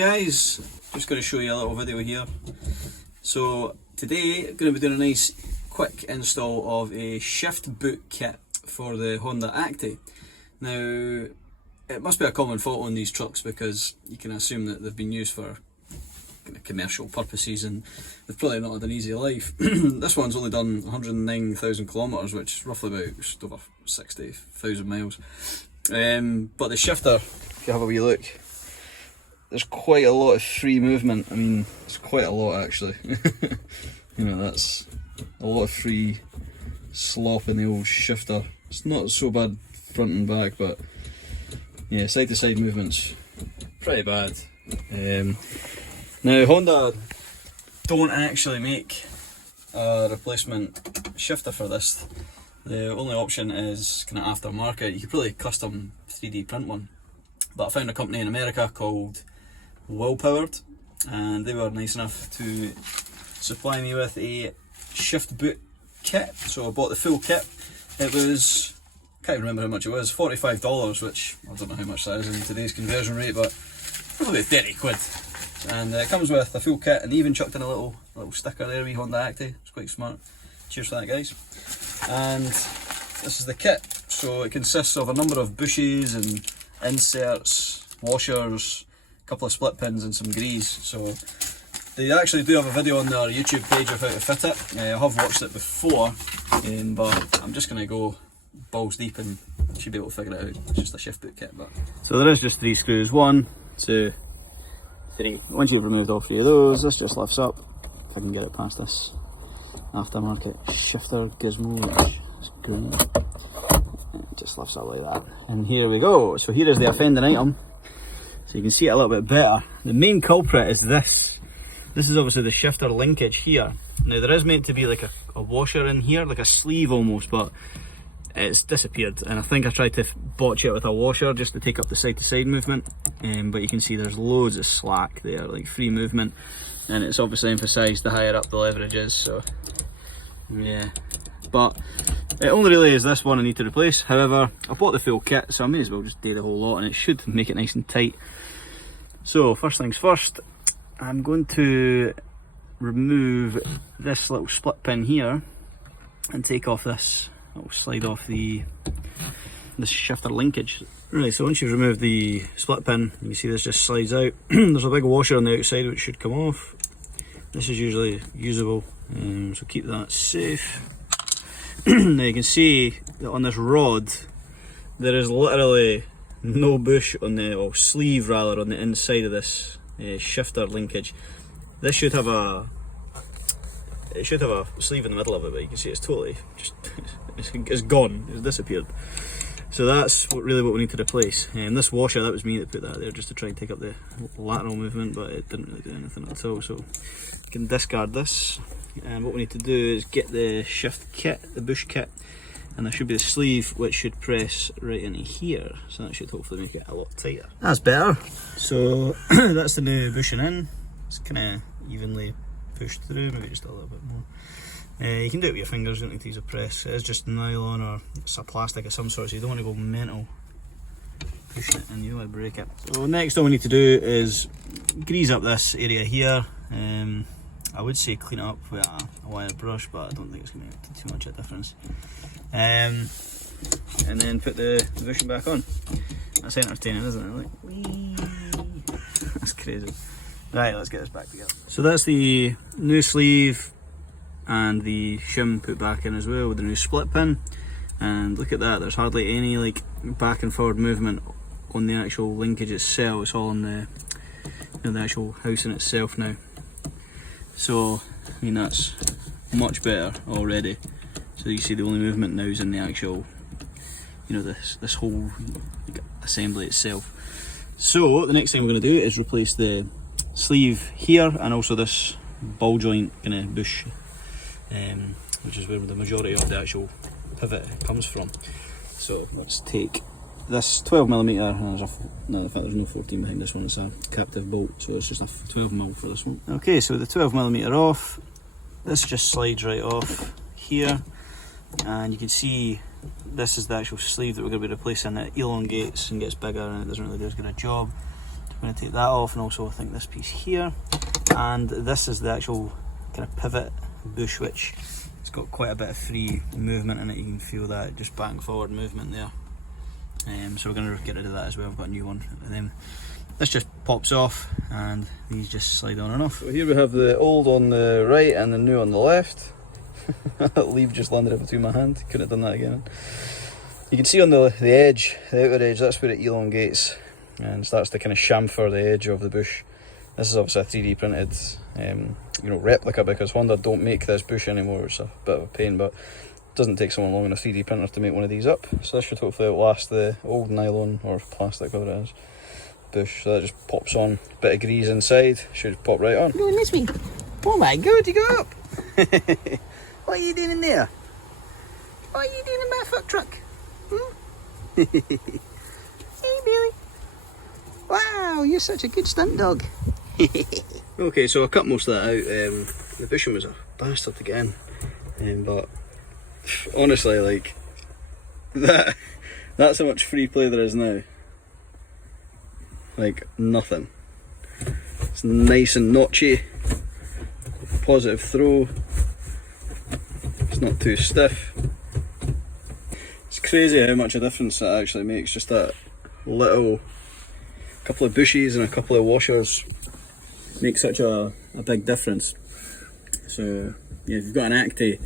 guys, just going to show you a little video here. So today I'm going to be doing a nice quick install of a shift boot kit for the Honda Acty. Now it must be a common fault on these trucks because you can assume that they've been used for kind of commercial purposes and they've probably not had an easy life. This one's only done 109,000 kilometres, which is roughly about just over 60,000 miles. But the shifter, if you have a wee look, there's quite a lot of free movement. I mean, it's quite a lot actually. You know, that's a lot of free slop in the old shifter. It's not so bad front and back, but yeah, side to side movements pretty bad. Now Honda don't actually make a replacement shifter for this. The only option is kind of aftermarket. You could probably custom 3D print one, but I found a company in America called Powered, and they were nice enough to supply me with a shift boot kit. So I bought the full kit. It was, can't even remember how much it was, $45, which I don't know how much that is in today's conversion rate, but probably 30 quid. And it comes with a full kit, and they even chucked in a little sticker there, wee Honda Acty. It's quite smart. Cheers for that, guys. And this is the kit. So it consists of a number of bushes and inserts, washers, a couple of split pins and some grease. So they actually do have a video on their YouTube page of how to fit it. I have watched it before, but I'm just going to go balls deep and you should be able to figure it out. It's just a shift boot kit. So there is just 3 screws, 1, 2, 3. Once you've removed all 3 of those, this just lifts up. If I can get it past this aftermarket shifter gizmo, which is green. It just lifts up like that. And here we go. So here is the offending item. So you can see it a little bit better. The main culprit is this. This is obviously the shifter linkage here. Now there is meant to be like a washer in here, like a sleeve almost, but it's disappeared. And I think I tried to botch it with a washer just to take up the side to side movement. But you can see there's loads of slack there, like free movement. And it's obviously emphasised the higher up the leverage is, so yeah. But it only really is this one I need to replace. However, I bought the full kit, so I may as well just do the whole lot, and it should make it nice and tight. So first things first, I'm going to remove this little split pin here and take off this. I'll slide off this shifter linkage. Right, so once you've removed the split pin, you can see this just slides out. There's a big washer on the outside which should come off. This is usually usable, so keep that safe. Now you can see that on this rod there is literally no bush on the, or sleeve rather, on the inside of this shifter linkage. This should have a sleeve in the middle of it, but you can see it's totally just it's gone, it's disappeared. So that's really what we need to replace. And this washer, that was me that put that there just to try and take up the lateral movement, but it didn't really do anything at all. So you can discard this. And what we need to do is get the shift kit, the bush kit, and there should be a sleeve which should press right into here. So that should hopefully make it a lot tighter. That's better. So that's the new bushing in. It's kind of evenly pushed through, maybe just a little bit more. You can do it with your fingers, you don't need to use a press. It is just nylon or it's a plastic of some sort, so you don't want to go mental pushing it and you don't want to break it. So next all we need to do is grease up this area here. I would say clean it up with a wire brush, but I don't think it's going to make too much of a difference. And then put the bushing back on. That's entertaining, isn't it? Like, whee! That's crazy. Right, let's get this back together. So that's the new sleeve and the shim put back in as well with the new split pin. And look at that, there's hardly any like back and forward movement on the actual linkage itself. It's all on the, the actual housing itself now. So I mean that's much better already. So you see the only movement now is in the actual, this whole assembly itself. So the next thing we're going to do is replace the sleeve here and also this ball joint kind of bush, which is where the majority of the actual pivot comes from. So let's take this 12mm, and there's no 14 behind this one, it's a captive bolt, so it's just a 12mm for this one. Okay, so the 12mm off, this just slides right off here, and you can see this is the actual sleeve that we're going to be replacing. It elongates and gets bigger and it doesn't really do as good a job. I'm going to take that off, and also I think this piece here. And this is the actual kind of pivot bush, which it's got quite a bit of free movement in it. You can feel that just back and forward movement there. So we're going to get rid of that as well. I've got a new one. And then this just pops off, and these just slide on and off. So here we have the old on the right and the new on the left. That leaf just landed in between my hand. Couldn't have done that again. You can see on the edge, the outer edge, that's where it elongates and starts to kind of chamfer the edge of the bush. This is obviously a 3D printed replica, because Honda don't make this bush anymore. It's a bit of a pain, but it doesn't take someone long in a 3D printer to make one of these up. So this should hopefully outlast the old nylon or plastic, whatever it is, bush. So that just pops on, bit of grease inside, should pop right on. Going this way. Oh my god, you go up! What are you doing in there? What are you doing in my foot truck? Hey Billy. Wow, you're such a good stunt dog. Okay, so I cut most of that out. The bushing was a bastard to get in, but honestly, like that's how much free play there is now. Like nothing. It's nice and notchy. Positive throw. It's not too stiff. It's crazy how much a difference that actually makes. Just that little couple of bushes and a couple of washers make such a big difference. So yeah, if you've got an Acty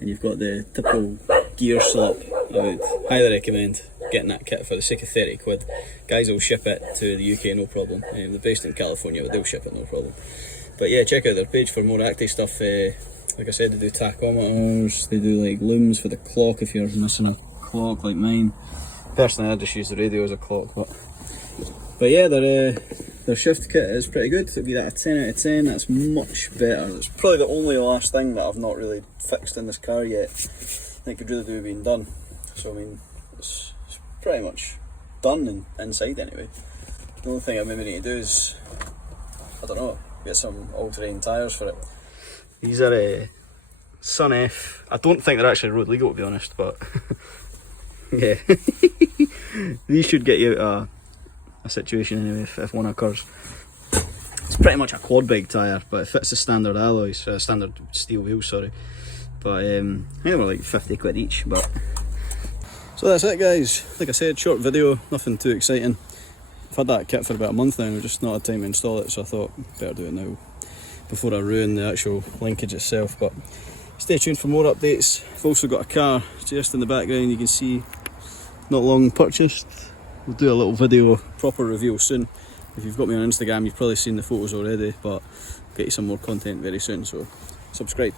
and you've got the typical gear slop, I would highly recommend getting that kit for the sake of 30 quid. Guys will ship it to the UK no problem. They're based in California, but they'll ship it no problem. But yeah, check out their page for more Acty stuff. Like I said, they do tachometers, they do like looms for the clock if you're missing a clock like mine. Personally, I just use the radio as a clock, but yeah, their shift kit is pretty good. It'll be that a 10 out of 10. That's much better. It's probably the only last thing that I've not really fixed in this car yet that could really do with being done. So I mean, it's pretty much done inside anyway. The only thing I maybe need to do is, I don't know, get some all-terrain tyres for it. These are Sun F. I don't think they're actually road legal, to be honest, but yeah. These should get you out a situation anyway if one occurs. It's pretty much a quad bike tyre, but it fits the standard alloys, standard steel wheels, sorry. But I think they were like 50 quid each. But so that's it, guys. Like I said, short video, nothing too exciting. I've had that kit for about a month now, and we've just not had time to install it, so I thought better do it now before I ruin the actual linkage itself. But stay tuned for more updates. I've also got a car just in the background, you can see, not long purchased. We'll do a little video, proper reveal soon. If you've got me on Instagram, you've probably seen the photos already, but I'll get you some more content very soon, so subscribe.